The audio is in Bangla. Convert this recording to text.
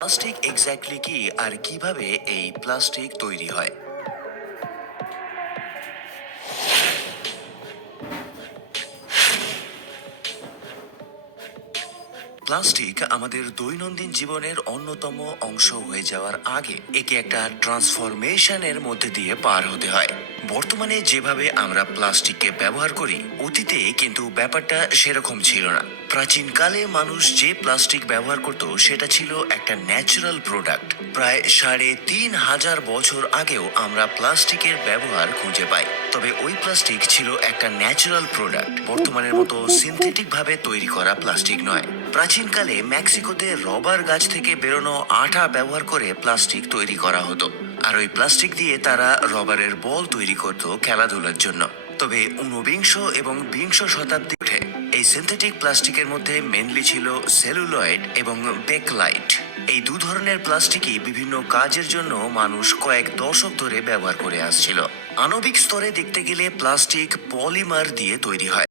প্লাস্টিক এক্স্যাক্টলি কি আর কীভাবে এই প্লাস্টিক তৈরি হয়? প্লাস্টিক আমাদের দৈনন্দিন জীবনের অন্যতম অংশ হয়ে যাওয়ার আগে একে একটা ট্রান্সফরমেশনের মধ্যে দিয়ে পার হতে হয়। বর্তমানে যেভাবে আমরা প্লাস্টিককে ব্যবহার করি অতীতে কিন্তু ব্যাপারটা সেরকম ছিল না। প্রাচীনকালে মানুষ যে প্লাস্টিক ব্যবহার করত সেটা ছিল একটা ন্যাচারাল প্রোডাক্ট। প্রায় সাড়ে তিন হাজার বছর আগেও আমরা প্লাস্টিকের ব্যবহার খুঁজে পাই। তবে ওই প্লাস্টিক ছিল একটা ন্যাচারাল প্রোডাক্ট। বর্তমানের মতো সিনথেটিক ভাবে তৈরি করা প্লাস্টিক নয়। প্রাচীনকালে মেক্সিকোতে রবার গাছ থেকে বেরোনো আঠা ব্যবহার করে প্লাস্টিক তৈরি করা হতো। আর ওই প্লাস্টিক দিয়ে তারা রবারের বল তৈরি করত খেলাধুলার জন্য। তবে ঊনবিংশ এবং বিংশ শতাব্দী উঠে এই সিনথেটিক প্লাস্টিকের মধ্যে মেনলি ছিল সেলুলয়েড এবং বেকলাইট এই দু ধরনের প্লাস্টিকই বিভিন্ন কাজের জন্য মানুষ কয়েক দশক ধরে ব্যবহার করে আসছিল। আণবিক স্তরে দেখতে গেলে প্লাস্টিক পলিমার দিয়ে তৈরি হয়।